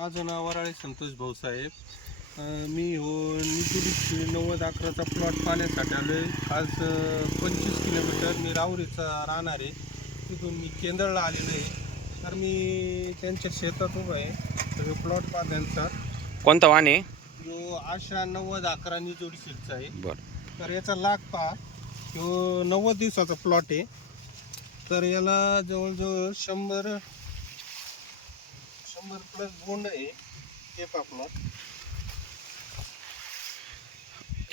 माझं नाव वराळे संतोष भाऊसाहेब. मी हो निजुडीची नव्वद अकराचा प्लॉट पाहण्यासाठी आलो आहे आज पंचवीस किलोमीटर मी राहुरीचा राहणार आहे. तिथून मी केंद्रला आलेलो आहे. तर मी त्यांच्या शेतात उभा आहे. तर प्लॉट पहा त्यांचा कोणता वाण आहे? जो आशा नव्वद अकरा निजोडी सीटचा आहे. बरं. तर याचा लाग पहा. तो नव्वद दिवसाचा प्लॉट आहे. तर याला जवळजवळ शंभर शंभर प्लस बोंड आहे हे पहा प्लॉट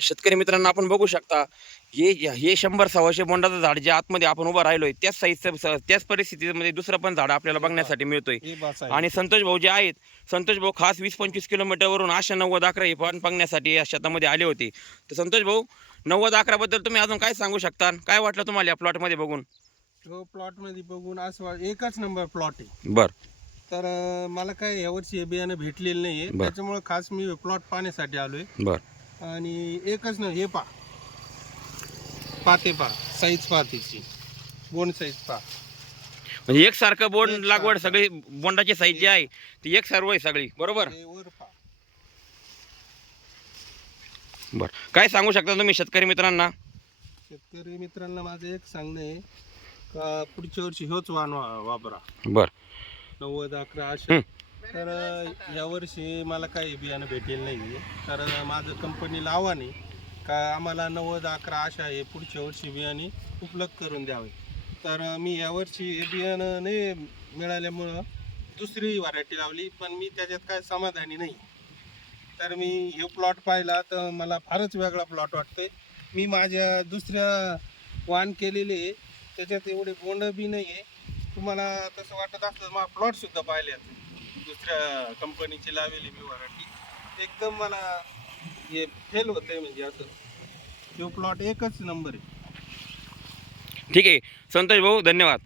शेतकरी मित्रांनो आपण बघू शकता हे हे शंभर सव्वाशे बोंडाचं झाड जे आतमध्ये आपण उभं राहिलोय त्याच साईजचं त्याच परिस्थितीमध्ये दुसरं पण झाड आपल्याला बघण्यासाठी मिळतोय. आणि संतोष भाऊ जे आहेत संतोष भाऊ खास वीस पंचवीस किलोमीटरवरून आशा नव्वद अकरा हे पण बघण्यासाठी या शेतामध्ये आले होते. तर संतोष भाऊ नव्वद अकराबद्दल तुम्ही अजून काय सांगू शकता? काय वाटलं तुम्हाला या प्लॉटमध्ये बघून? तो प्लॉटमध्ये बघून असं एकच नंबर प्लॉट आहे. बर. तर अं, मला काय यावर्षी हे बियाणं भेटलेलं नाहीये. बरं. त्याच्यामुळे खास मी प्लॉट पाहण्यासाठी आलोय. बर. आणि एकच ना हे पा पाते पा साईज पहा त्याची बोंड साईज पहा. म्हणजे एकसारखं बोंड एकसारखं. लागवड सगळी बोंडाची साईज जी आहे ती एक सर्व आहे सगळी. बरोबर? हे वर बर. काय सांगू शकता तुम्ही शेतकरी मित्रांना? शेतकरी मित्रांना माझं एक सांगणं आहे. का पुढच्या वर्षी ह्योच वाण वा- वापरा. बर. नव्वद अकरा अशा. तर यावर्षी मला काही बियाणं भेटेल नाही तर अं, माझं कंपनीला आव्हान आहे का आम्हाला नव्वद अकरा आशा हे पुढच्या वर्षी बियाणे उपलब्ध करून द्यावे. तर मी यावर्षी हे बियाणं नाही मिळाल्यामुळं दुसरी व्हरायटी लावली पण मी त्याच्यात काय समाधानी नाही. तर मी हे प्लॉट पाहिला तर मला फारच वेगळा प्लॉट वाटतोय. मी माझ्या दुसऱ्या वाण केलेले आहे, त्याच्यात एवढे बोंड बी नाही आहे तुम्हाला तसं वाटत असलं मला प्लॉट सुद्धा पाहिले दुसऱ्या कंपनीची लावलेली मी व्हरायटी एकदम मला हे फेल होत आहे म्हणजे असं. तो प्लॉट एकच नंबर आहे. ठीक आहे. संतोष भाऊ धन्यवाद.